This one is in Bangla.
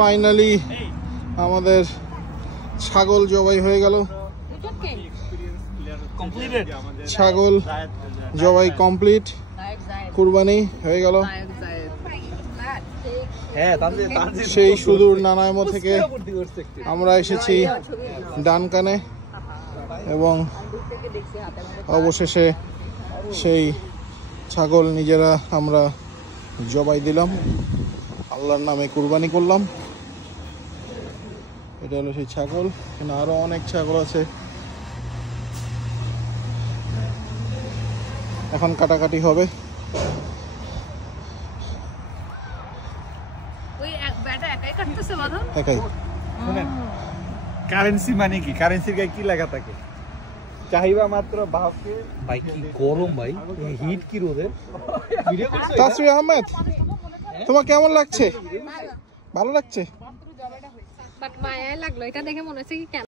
ফাইনালি আমাদের ছাগল জবাই হয়ে গেল। ছাগল জবাই কমপ্লিট, কুরবানি হয়ে গেল। সেই সুদূর নানায়মো থেকে আমরা এসেছি ডানকানে এবং অবশেষে সেই ছাগল নিজেরা আমরা জবাই দিলাম, আল্লাহর নামে কুরবানি করলাম। এটা হলো সেই ছাগল। এখানে আরো অনেক ছাগল আছে, এখন কাটাকাটি হবে। একাই কারেন্সি মানে কি? কারেন্সির গায়ে কি লেখা থাকে? চাহিবা মাত্র বাহকে। ভাই কি গরম ভাই, হিট কি রোদের। তাসরিয়া আহমেদ, তোমার কেমন লাগছে? ভালো লাগছে? বাট মায়া লাগলো এটা দেখে, মনে হচ্ছে কি